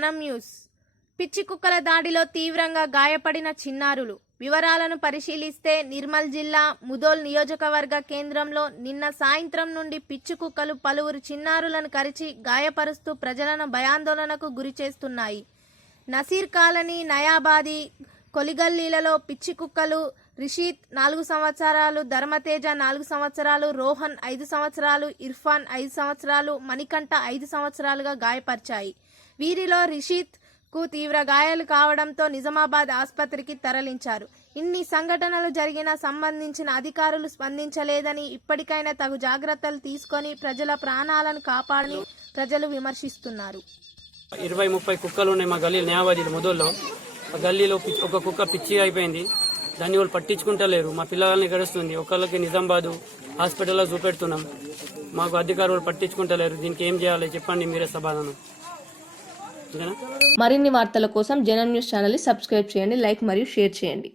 జనం న్యూస్. పిచ్చి కుక్కల దాడిలో తీవ్రంగా గాయపడిన చిన్నారులు వివరాలను పరిశీలిస్తే నిర్మల్ జిల్లా ముదోల్ నియోజకవర్గ కేంద్రంలో నిన్న సాయంత్రం నుండి పిచ్చి కుక్కలు పలువురు చిన్నారులను కరిచి గాయపరుస్తూ ప్రజలను భయాందోళనకు గురి చేస్తున్నాయి. నసీర్ కాలనీ, నయాబాది, కొలిగల్లీలలో పిచ్చి కుక్కలు రిషీత్ 4 సంవత్సరాలు, ధర్మతేజ 4 సంవత్సరాలు, రోహన్ 5 సంవత్సరాలు, ఇర్ఫాన్ 5 సంవత్సరాలు, మణికంఠ 5 సంవత్సరాలుగా గాయపరిచాయి. వీరిలో రిషీత్ కు తీవ్ర గాయాలు కావడంతో నిజామాబాద్ ఆసుపత్రికి తరలించారు. ఇన్ని సంఘటనలు జరిగినా సంబంధించిన అధికారులు స్పందించలేదని, ఇప్పటికైనా తగు జాగ్రత్తలు తీసుకొని ప్రజల ప్రాణాలను కాపాడని ప్రజలు విమర్శిస్తున్నారు. 20-30 కుక్కలు ఉన్నాయి మా గల్లీ న్యాయవాదీలు ముదోల్లో. ఆ గల్లీలో ఒక కుక్క పిచ్చి అయిపోయింది. దాన్ని వాళ్ళు పట్టించుకుంటలేరు. మా పిల్లల్ని గడుస్తుంది. ఒకళ్ళకి నిజామాబాద్ హాస్పిటల్లో చూపెడుతున్నాం. మాకు అధికారులు పట్టించుకుంటలేరు. దీనికి ఏం చేయాలి చెప్పండి, మీరే సమాధానం. మరిన్ని వార్తల కోసం జనం న్యూస్ ఛానల్ ని సబ్స్క్రైబ్ చేయండి, లైక్ మరియు షేర్ చేయండి.